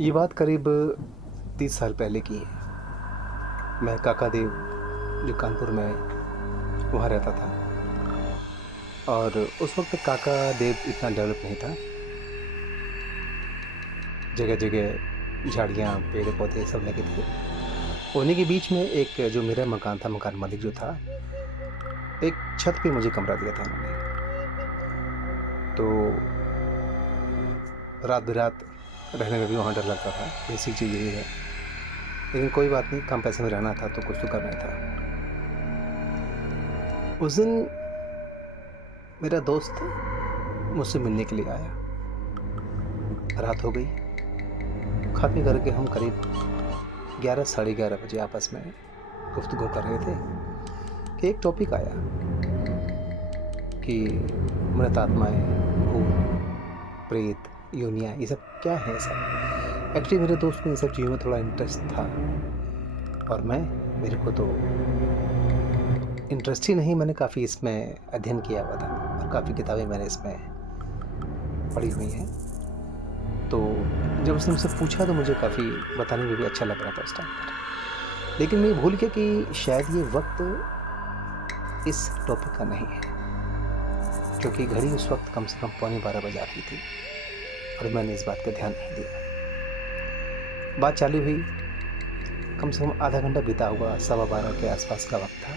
ये बात करीब 30 साल पहले की है। मैं काका देव जो कानपुर में वहाँ रहता था और उस वक़्त काका देव इतना डेवलप नहीं था। जगह-जगह झाड़ियाँ, पेड़-पौधे सब लगे थे। उन्हीं के बीच में एक जो मेरा मकान था, मकान मालिक जो था, एक छत पे मुझे कमरा दिया था उन्होंने। तो रात-बेरात रहने में भी वहाँ डर लगता था, बेसिक चीज़ यही है। लेकिन कोई बात नहीं, कम पैसे में रहना था तो कुछ तो करना ही था। उस दिन मेरा दोस्त मुझसे मिलने के लिए आया। रात हो गई, खा-पी करके हम करीब 11 साढ़े 11 बजे आपस में गुफ्तगू कर रहे थे कि एक टॉपिक आया कि मृत आत्माएँ, भूत, प्रेत, योनियाँ ये सब क्या है ये सब? एक्चुअली मेरे दोस्त को इन सब चीज़ों में थोड़ा इंटरेस्ट था और मेरे को तो इंटरेस्ट ही नहीं, मैंने काफ़ी इसमें अध्ययन किया हुआ था और काफ़ी किताबें मैंने इसमें पढ़ी हुई हैं। तो जब उसने मुझसे पूछा तो मुझे काफ़ी बताने में भी अच्छा लग रहा था उस टाइम पर। लेकिन मैं भूल गया कि शायद ये वक़्त इस टॉपिक का नहीं है, क्योंकि घड़ी उस वक़्त कम से कम पौने 12 बजा रही थी और मैंने इस बात का ध्यान नहीं दिया। बात चालू हुई, कम से कम आधा घंटा बीता होगा, 12:15 के आस-पास का वक़्त था।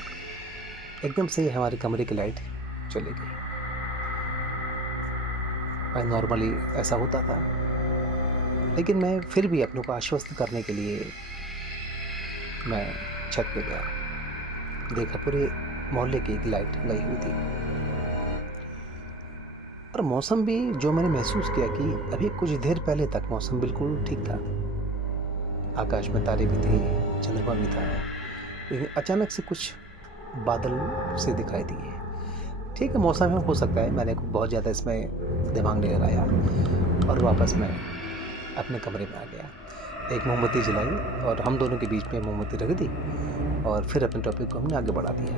एकदम से हमारे कमरे की लाइट चली गई। नॉर्मली ऐसा होता था, लेकिन मैं फिर भी अपने को आश्वस्त करने के लिए मैं छत पे गया। देखा पूरे मोहल्ले की एक लाइट गई हुई थी और मौसम भी जो मैंने महसूस किया कि अभी कुछ देर पहले तक मौसम बिल्कुल ठीक था। आकाश में तारे भी थे, चंद्रमा भी था, लेकिन अचानक से कुछ बादल से दिखाई दिए। ठीक है, मौसम में हो सकता है, मैंने बहुत ज़्यादा इसमें दिमाग नहीं लगाया और वापस मैं अपने कमरे में आ गया। एक मोमबत्ती जलाई और हम दोनों के बीच में मोमबत्ती रख दी और फिर अपने टॉपिक को हमने आगे बढ़ा दिया।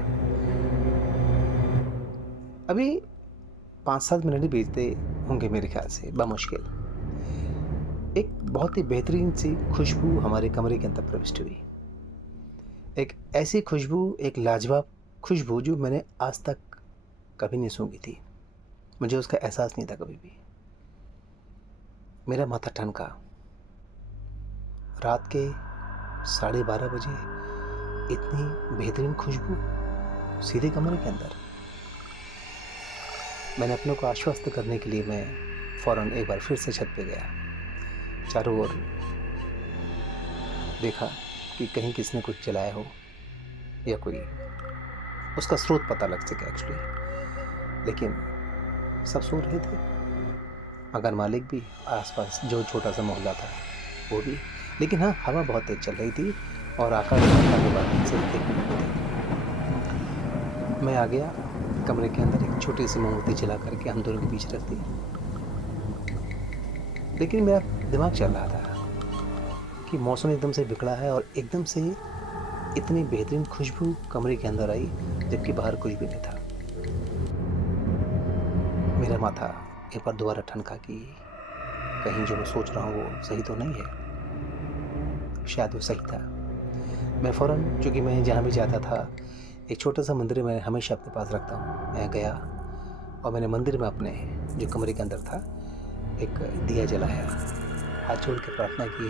अभी 5-7 मिनट ही बीते होंगे मेरे ख्याल से बमुश्किल। एक बहुत ही बेहतरीन सी खुशबू हमारे कमरे के अंदर प्रविष्ट हुई। एक ऐसी खुशबू, एक लाजवाब खुशबू जो मैंने आज तक कभी नहीं सूँघी थी। मुझे उसका एहसास नहीं था कभी भी। मेरा माथा ठनका। रात के 12:30 बजे इतनी बेहतरीन खुशबू सीधे कमरे के अंदर। मैंने अपने को आश्वस्त करने के लिए मैं फ़ौरन एक बार फिर से छत पे गया। चारों ओर देखा कि कहीं किसी ने कुछ जलाया हो या कोई उसका स्रोत पता लग सके एक्चुअली। लेकिन सब सो रहे थे। मकान मालिक भी, आस-पास जो छोटा-सा मोहल्ला था वो भी। लेकिन हाँ, हवा बहुत तेज़ चल रही थी और आकाश में काले बादल से घिरे हुए थे। मैं आ गया कमरे के अंदर, एक छोटी-सी मोमबत्ती जला करके हम दोनों के बीच रख दी। लेकिन मेरा दिमाग चल रहा था कि मौसम एकदम से बिगड़ा है और एकदम से इतनी बेहतरीन खुशबू कमरे के अंदर आई, जबकि बाहर कुछ भी नहीं था। मेरा माथा एक बार दोबारा ठनका कि कहीं जो मैं सोच रहा हूँ वो सही तो नहीं है। शायद वो सही था। मैं फ़ौरन, चूँकि मैं जहाँ भी जाता था, एक छोटा-सा मंदिर मैं हमेशा अपने पास रखता हूँ। मैं गया और मैंने मंदिर में अपने जो कमरे के अंदर था, एक दिया जलाया। हाथ जोड़ के प्रार्थना की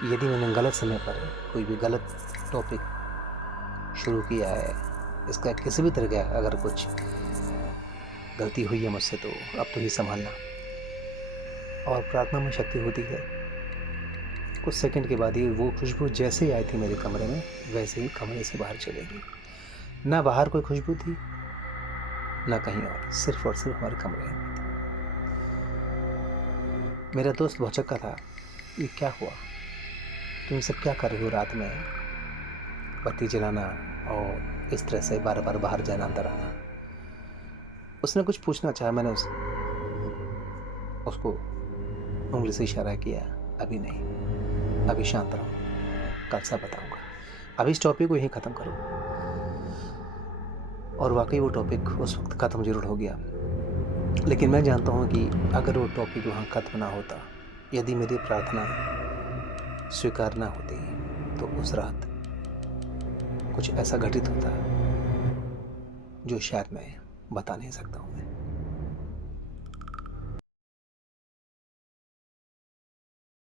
कि यदि मैंने गलत समय पर कोई भी गलत टॉपिक शुरू किया है, इसका किसी भी तरह का अगर कुछ गलती हुई है मुझसे तो अब तो ही सँभालना। और प्रार्थना में शक्ति होती है। कुछ सेकंड के बाद ही वो खुशबू जैसे ही आई थी मेरे कमरे में, वैसे ही कमरे से बाहर चली गई। ना बाहर कोई खुशबू थी, ना कहीं और, सिर्फ़ और सिर्फ़ हमारे कमरे में थी। मेरा दोस्त भौचक्का था, ये क्या हुआ? तुम ये सब क्या कर रहे हो रात में? बत्ती जलाना और इस तरह से बार-बार बाहर जाना, अंदर आना। उसने कुछ पूछना चाहा, मैंने उसको उँगली से इशारा किया, अभी नहीं, अभी शांत रहो, कल सब बताऊँगा। अभी इस टॉपिक को यहीं ख़त्म करो। और वाक़ई वो टॉपिक उस वक़्त ख़त्म ज़रूर हो गया। लेकिन मैं जानता हूँ कि अगर वो टॉपिक वहाँ ख़त्म ना होता, यदि मेरी प्रार्थना स्वीकार ना होती तो उस रात कुछ ऐसा घटित होता जो शायद मैं बता नहीं सकता हूँ मैं।